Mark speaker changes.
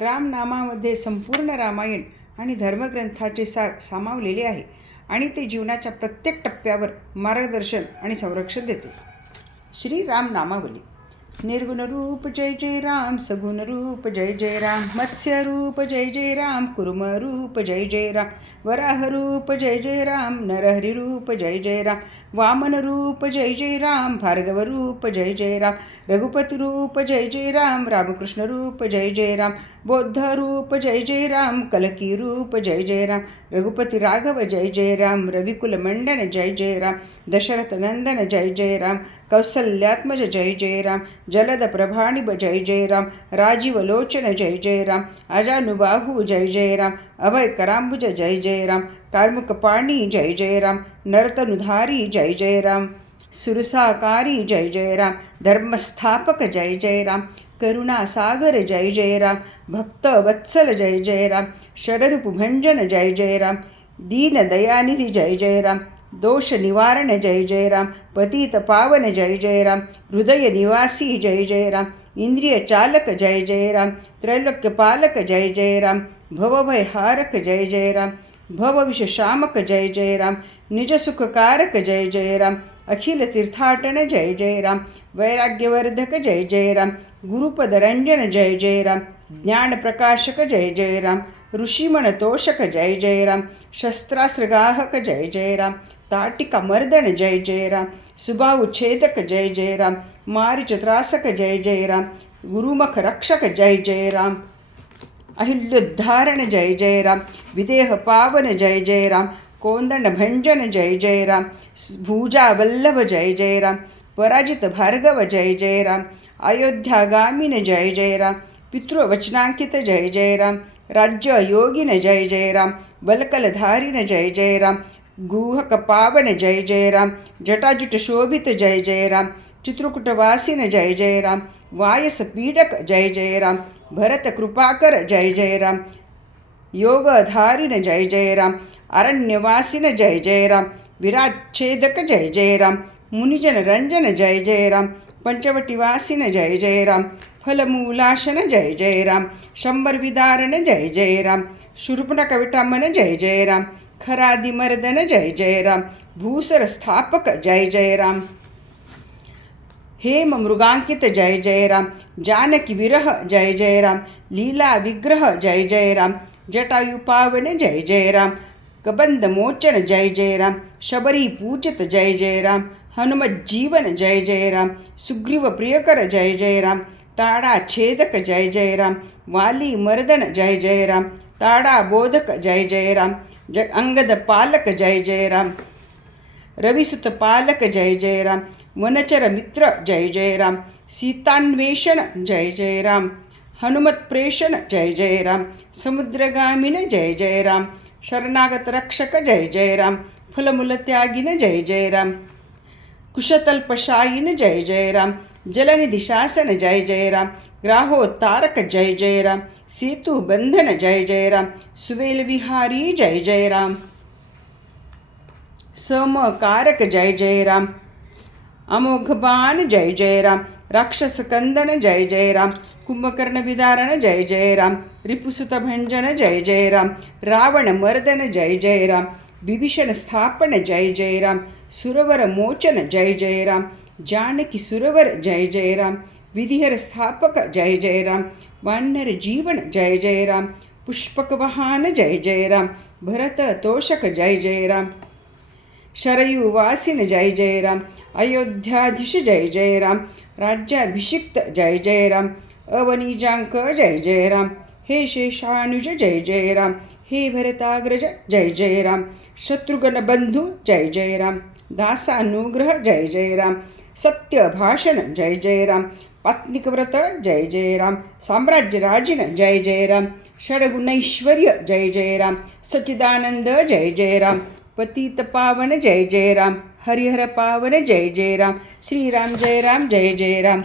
Speaker 1: रामनामामध्ये संपूर्ण रामायण आणि धर्मग्रंथाचे सार सामावलेले आहे. आणि ते जीवनाच्या प्रत्येक टप्प्यावर मार्गदर्शन आणि संरक्षण देते. श्री रामनामावली. निर्गुण रूप जय जय राम सगुण रूप जय जय राम मत्स्य रूप जय जय राम कुर्म रूप जय जय राम वराह रूप जय जय राम नरहरी रूप जय जय राम वामन रूप जय जय राम भार्गव रूप जय जय राम रघुपती रूप जय जय राम रामकृष्ण रूप जय जय राम बौद्ध रूप जय जय राम कलकी रूप जय जय राम रघुपती राघव जय जय राम रविकुल मंडन जय जय राम दशरथ नंदन जय जय राम कौसल्यात्मज जय जय राम जलद प्रभाणिब जय जय राम राजीव लोचन जय जय राम अजानुबाहू जय जय राम अभय करांबुज जय जय राम कार्मुक पाणी जय जय राम नर्तनुधारी जय जय राम सुरसाकारी जय जय राम धर्मस्थापक जय जय राम करुणासागर जय जय राम भक्त वत्सल जय जय राम षडरूपभंजन जय जय राम दीनदयानिधी जय जय राम दोष निवारण जय जय राम पतित पावन जय जय राम हृदय निवासी जय जय राम इंद्रिय चालक जय जय राम त्रैलोक्य पालक जय जय राम भवभयहारक जय जय राम भवविषशामक जय जय राम निज सुख निजसुखकारक जय जय राम अखिल तीर्थाटन जय जय राम वैराग्यवर्धक जय जय राम गुरुपदरंजन जय जय राम ज्ञान प्रकाशक जय जय राम ऋषिमण तोषक जय जय राम शस्त्रास्त्रगाहक जय जय राम ताटिकामर्दन जय जय राम सुबाहुच्छेदक जय जय राम मारिचत्रासक जय जय राम गुरुमुख रक्षक जय जय राम अहिल्योद्धारण जय जय राम विदेह पावन जय जय राम कोंदण भंजन जय जय राम भूजावल्लभ जय जय राम पराजित भार्गव जय जय राम अयोध्यागामिन जय जय राम पितृवचनांकित जय जय राम राज्य योगिन जय जय राम बलकलधारिन जय जय राम गुहक पावन जय जय राम जटाजुट शोभित जय जय राम चित्रकूटवासिन जय जय राम वायस पीडक जय जय राम भरत कृपाकर जय जय राम योगधारिन जय जय राम अरण्यवासिन जय जय राम विराच्छेदक जय जय राम मुनिजन रंजन जय जय राम पंचवटीवासिन जय जय राम फलमूलाशन जय जय राम शंबर विदारण जय जय राम शूर्पणक विटामन जय जय राम खरादिमर्दन जय जय राम भूसर स्थापक जय जय राम हेम मृगांकित जय जय राम जानकी विरह जय जय राम लीला विग्रह जय जय राम जटायु पावन जय जय राम कबंद मोचन जय जय राम शबरी पूजित जय जय राम हनुमत जय जय राम सुग्रीव प्रियकर जय जय राम ताड़ा छेदक जय जय राम वाली मर्दन जय जय राम ताड़ा बोधक जय जय राम ज अंगद पालक जय जय राम रविसुत पालक जय जय राम वनचर मित्र जय जय राम सीतान्वेषण जय जय राम हनुमत प्रेषण जय जय राम समुद्रगामिन जय जय राम शरणागत रक्षक जय जय राम फलमुलत्यागिन जय जय राम कुशतल्पशायिन जय जय राम जलनिधिशासन जय जय राम ग्राहोत्तारक जय जय राम सेतु बंधन जय जय राम सुवेल विहारी जय जय राम समकारक जय जय राम अमोघबान जय जय राम राक्षसकंदन जय जय राम कुंभकर्ण विदारण जय जय राम रिपुसुत भंजन जय जय राम रावण मर्दन जय जय राम विभीषण स्थापन जय जय राम सुरवर मोचन जय जय राम जानकी सुरवर जय जय राम विधिहर स्थापक जय जय राम वानर जीवन जय जय राम पुष्पक वाहन जय जय राम भरत तोषक जय जय राम शरयुवासिन जय जय राम अयोध्याधीश जय जय राम राज्याभिषिक्त जय जय राम अवनिजांक जय जय राम हे शेषानुज जय जय राम हे भरताग्रज जय जय राम शत्रुघ्न बंधू जय जय राम दासानुग्रह जय जय राम सत्य भाषण जय जय राम पात्निकव्रत जय जय राम साम्राज्य राजिन जय जय राम षडगुणैश्वर्य जय जय राम सच्चिदानंद जय जय राम पतित पावन जय जय राम हरिहर पावन जय जय राम श्रीराम जय राम जय जय राम